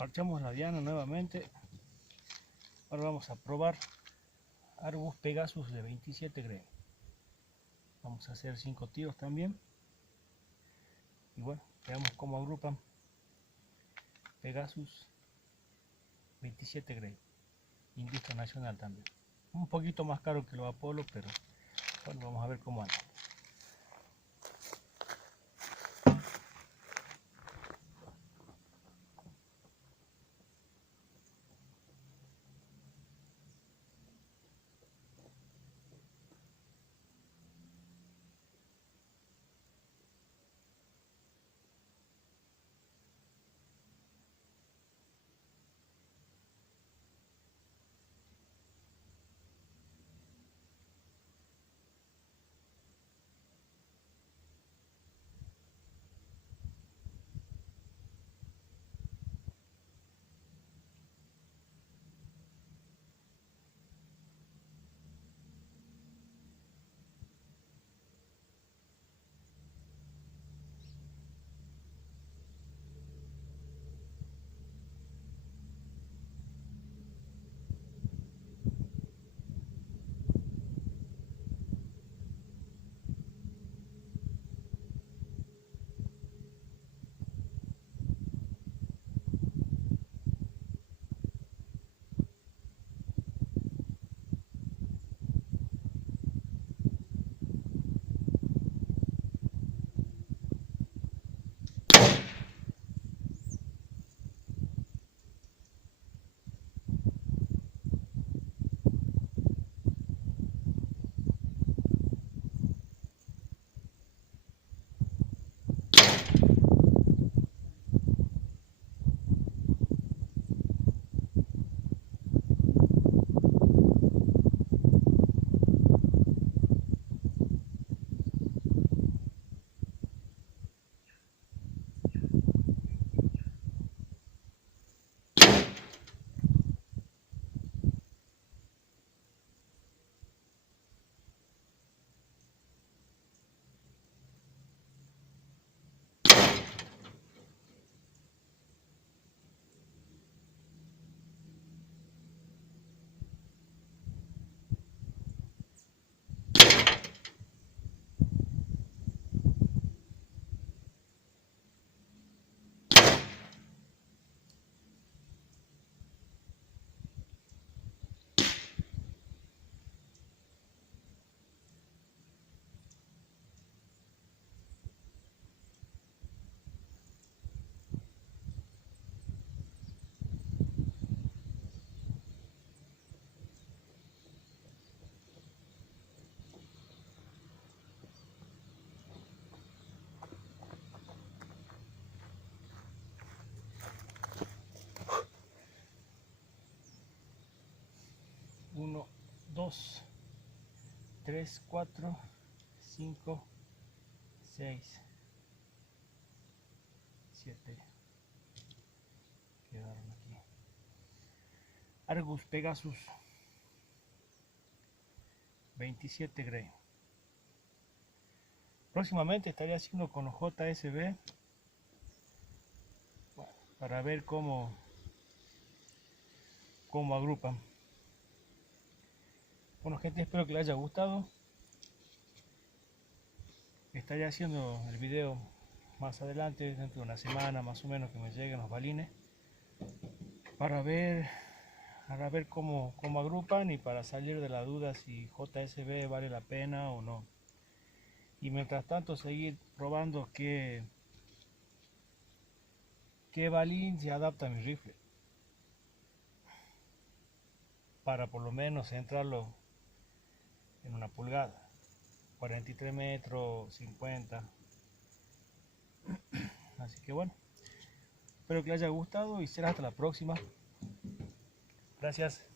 Parchamos la diana nuevamente. Ahora vamos a probar Argus Pegasus de 27 Gray. Vamos a hacer 5 tiros también. Y bueno, veamos cómo agrupan Pegasus 27 Gray. Industria nacional también. Un poquito más caro que los Apollo, pero bueno, vamos a ver cómo anda. Uno, 2, 3, 4, 5, 6, 7. Quedaron aquí. Argus Pegasus 27 Gray. Próximamente estaré haciendo con los JSB para ver cómo agrupan. Bueno, gente, espero que les haya gustado. Estaré haciendo el video más adelante, dentro de una semana más o menos, que me lleguen los balines, para ver cómo agrupan y para salir de la duda si JSB vale la pena o no. Y mientras tanto seguir probando qué balín se adapta a mi rifle, para por lo menos centrarlo en una pulgada, 43 metros, 50. Así que bueno, espero que les haya gustado y será hasta la próxima. Gracias.